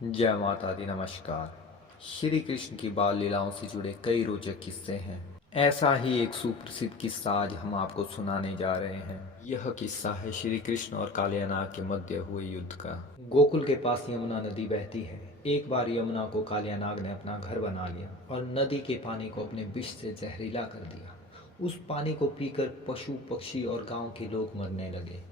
जय माता दी। नमस्कार। श्री कृष्ण की बाल लीलाओं से जुड़े कई रोचक किस्से हैं। ऐसा ही एक सुप्रसिद्ध किस्सा आज हम आपको सुनाने जा रहे हैं। यह किस्सा है श्री कृष्ण और कालियानाग के मध्य हुए युद्ध का। गोकुल के पास यमुना नदी बहती है। एक बार यमुना को कालियानाग ने अपना घर बना लिया और नदी के पानी को अपने विष से जहरीला कर दिया। उस पानी को पीकर पशु पक्षी और गांव के लोग मरने लगे।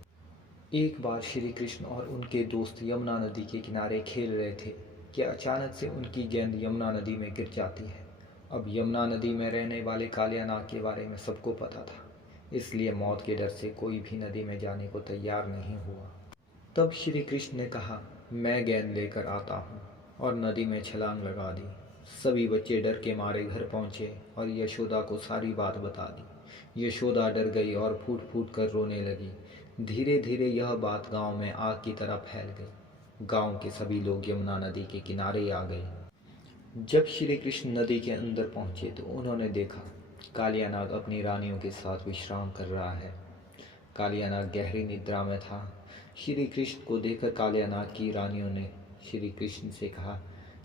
एक बार श्री कृष्ण और उनके दोस्त यमुना नदी के किनारे खेल रहे थे कि अचानक से उनकी गेंद यमुना नदी में गिर जाती है। अब यमुना नदी में रहने वाले कालियानाग के बारे में सबको पता था, इसलिए मौत के डर से कोई भी नदी में जाने को तैयार नहीं हुआ। तब श्री कृष्ण ने कहा, मैं गेंद लेकर आता हूँ, और नदी में छलांग लगा दी। सभी बच्चे डर के मारे घर पहुँचे और यशोदा को सारी बात बता दी। यशोदा डर गई और फूट फूट कर रोने लगी। धीरे धीरे यह बात गांव में आग की तरह फैल गई। गांव के सभी लोग यमुना नदी के किनारे आ गए। जब श्री कृष्ण नदी के अंदर पहुंचे तो उन्होंने देखा कालियानाग अपनी रानियों के साथ विश्राम कर रहा है। कालियानाग गहरी निद्रा में था। श्री कृष्ण को देखकर कालियानाग की रानियों ने श्री कृष्ण से कहा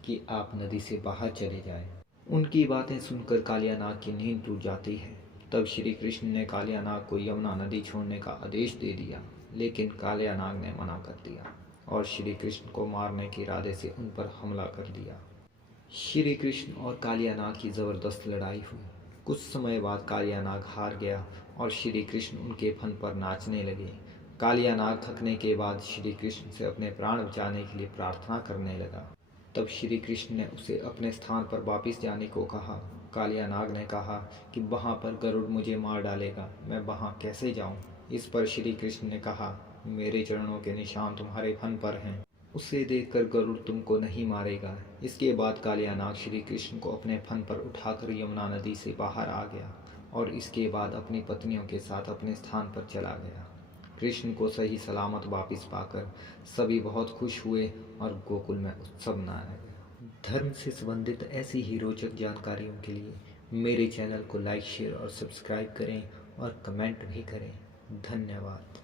कि आप नदी से बाहर चले जाएं। उनकी बातें सुनकर कालियानाग की नींद टूट जाती है। तब श्री कृष्ण ने कालियानाग को यमुना नदी छोड़ने का आदेश दे दिया, लेकिन कालियानाग ने मना कर दिया और श्री कृष्ण को मारने के इरादे से उन पर हमला कर दिया। श्री कृष्ण और कालियानाग की ज़बरदस्त लड़ाई हुई। कुछ समय बाद कालियानाग हार गया और श्री कृष्ण उनके फन पर नाचने लगे। कालियानाग थकने के बाद श्री कृष्ण से अपने प्राण बचाने के लिए प्रार्थना करने लगा। तब श्री कृष्ण ने उसे अपने स्थान पर वापस जाने को कहा। कालियानाग ने कहा कि वहाँ पर गरुड़ मुझे मार डालेगा, मैं वहाँ कैसे जाऊँ। इस पर श्री कृष्ण ने कहा, मेरे चरणों के निशान तुम्हारे फन पर हैं, उसे देखकर गरुड़ तुमको नहीं मारेगा। इसके बाद कालियानाग श्री कृष्ण को अपने फन पर उठाकर यमुना नदी से बाहर आ गया और इसके बाद अपनी पत्नियों के साथ अपने स्थान पर चला गया। कृष्ण को सही सलामत वापस पाकर सभी बहुत खुश हुए और गोकुल में उत्सव मनाया गया। धर्म से संबंधित ऐसी ही रोचक जानकारियों के लिए मेरे चैनल को लाइक, शेयर और सब्सक्राइब करें और कमेंट भी करें। धन्यवाद।